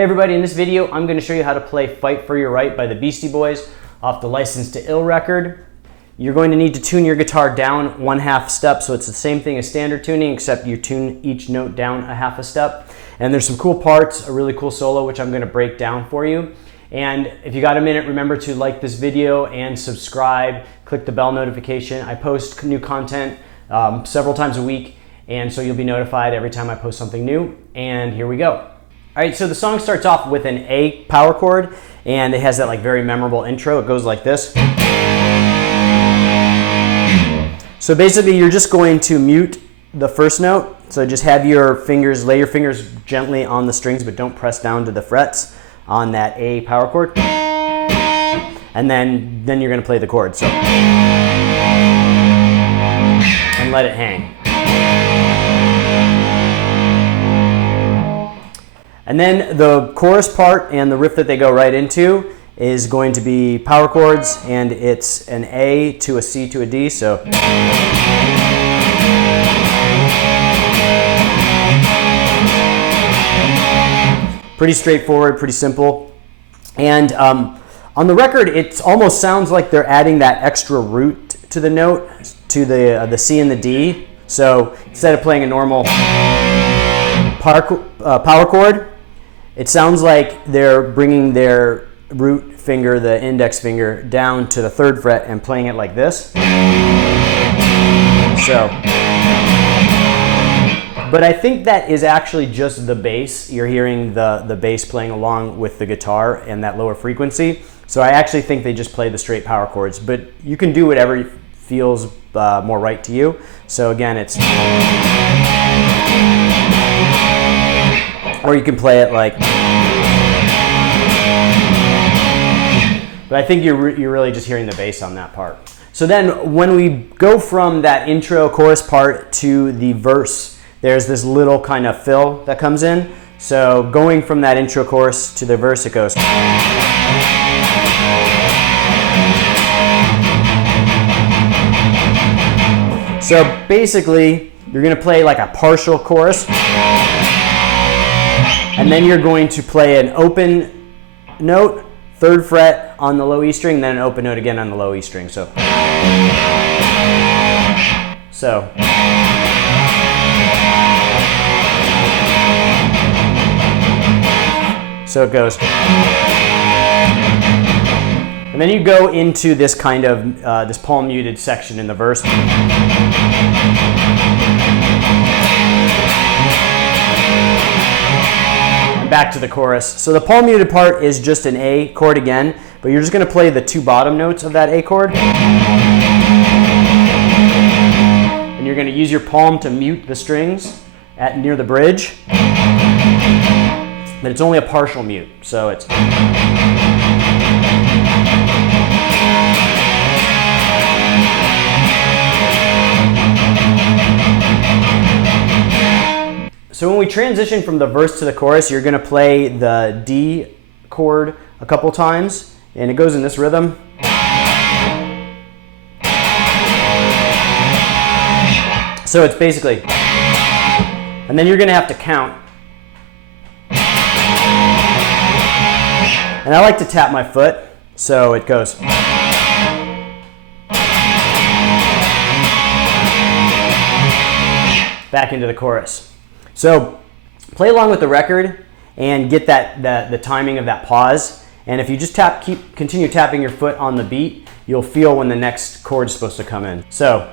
Hey everybody, in this video I'm going to show you how to play Fight for Your Right by the Beastie Boys off the License to Ill record. You're going to need to tune your guitar down 1/2 step, so it's the same thing as standard tuning except you tune each note down 1/2 step. And there's some cool parts, a really cool solo which I'm going to break down for you. And if you got a minute, remember to like this video and subscribe, click the bell notification. I post new content several times a week, and so you'll be notified every time I post something new. And here we go. All right, so the song starts off with an A power chord, and it has that like very memorable intro. It goes like this. So basically you're just going to mute the first note. So just have your fingers, lay your fingers gently on the strings, but don't press down to the frets on that A power chord. And then you're gonna play the chord, so. And let it hang. And then the chorus part and the riff that they go right into is going to be power chords, and it's an A to a C to a D, so. Pretty straightforward, pretty simple. And on the record, it almost sounds like they're adding that extra root to the note, to the C and the D. So instead of playing a normal power chord, it sounds like they're bringing their root finger, the index finger, down to the 3rd fret and playing it like this. So, but I think that is actually just the bass. You're hearing the bass playing along with the guitar and that lower frequency. So I actually think they just play the straight power chords, but you can do whatever feels more right to you. So again, it's, or you can play it like, but I think you're really just hearing the bass on that part. So then when we go from that intro chorus part to the verse, there's this little kind of fill that comes in. So going from that intro chorus to the verse, it goes. So basically, you're gonna play like a partial chorus, and then you're going to play an open note, 3rd fret on the low E string, then an open note again on the low E string. So it goes. And then you go into this kind of, this palm muted section in the verse. And back to the chorus. So the palm muted part is just an A chord again, but you're just gonna play the 2 bottom notes of that A chord. And you're gonna use your palm to mute the strings near the bridge. But it's only a partial mute, so it's. So when we transition from the verse to the chorus, you're gonna play the D chord a couple times, and it goes in this rhythm. So it's basically, and then you're gonna have to count. And I like to tap my foot, so it goes. Back into the chorus. So play along with the record and get the timing of that pause. And if you just continue tapping your foot on the beat, you'll feel when the next chord is supposed to come in. So.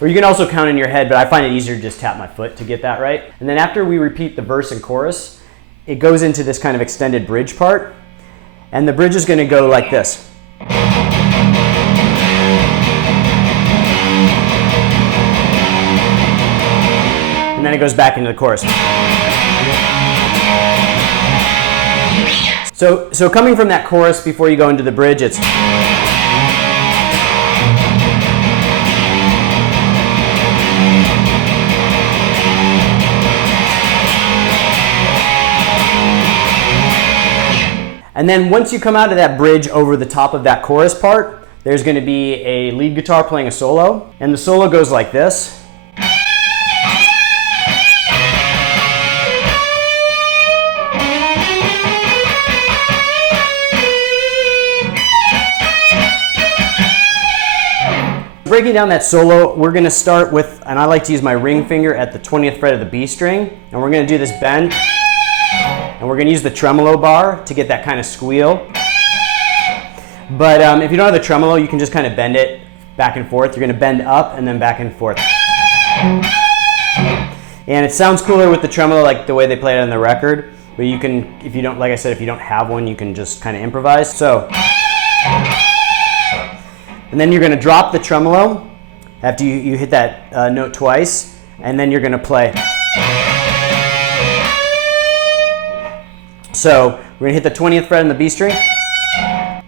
Or you can also count in your head, but I find it easier to just tap my foot to get that right. And then after we repeat the verse and chorus, it goes into this kind of extended bridge part. And the bridge is gonna go like this. And then it goes back into the chorus. So coming from that chorus before you go into the bridge, it's. And then once you come out of that bridge over the top of that chorus part, there's going to be a lead guitar playing a solo, and the solo goes like this. breaking down that solo, we're gonna start with, and I like to use my ring finger at the 20th fret of the B string, and we're gonna do this bend, and we're gonna use the tremolo bar to get that kind of squeal. But if you don't have the tremolo, you can just kind of bend it back and forth. You're gonna bend up and then back and forth. And it sounds cooler with the tremolo, like the way they play it on the record. But you can, if you don't, like I said, if you don't have one, you can just kind of improvise. So, and then you're gonna drop the tremolo after you hit that note twice, and then you're gonna play. So we're gonna hit the 20th fret on the B string.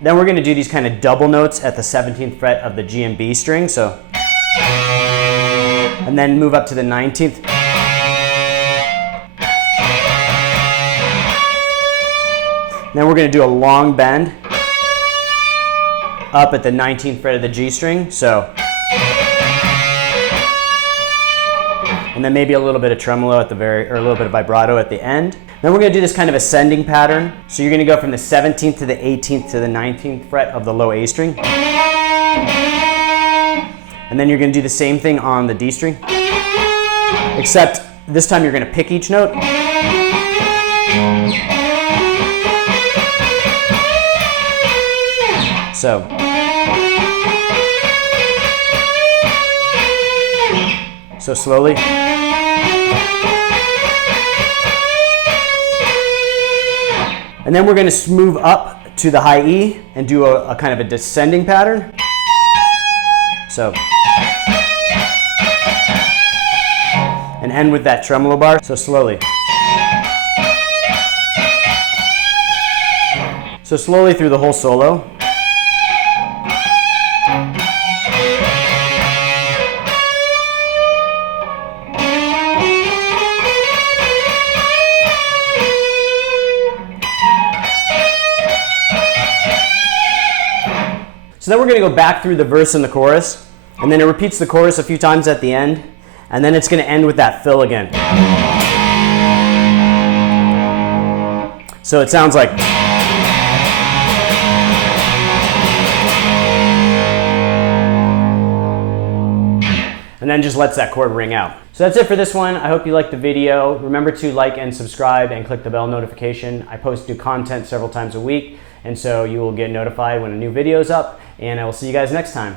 Then we're gonna do these kind of double notes at the 17th fret of the G and B string. So, and then move up to the 19th. Then we're going to do a long bend up at the 19th fret of the G string. So, and then maybe a little bit of tremolo at the or a little bit of vibrato at the end. Then we're going to do this kind of ascending pattern. So you're going to go from the 17th to the 18th to the 19th fret of the low A string. And then you're going to do the same thing on the D string, except this time you're going to pick each note. So slowly. And then we're going to move up to the high E and do a kind of a descending pattern. So, and end with that tremolo bar, so slowly. So slowly through the whole solo. So then we're going to go back through the verse and the chorus, and then it repeats the chorus a few times at the end, and then it's going to end with that fill again. So it sounds like. And then just lets that chord ring out. So that's it for this one. I hope you liked the video. Remember to like and subscribe and click the bell notification. I post new content several times a week, and so you will get notified when a new video is up, and I will see you guys next time.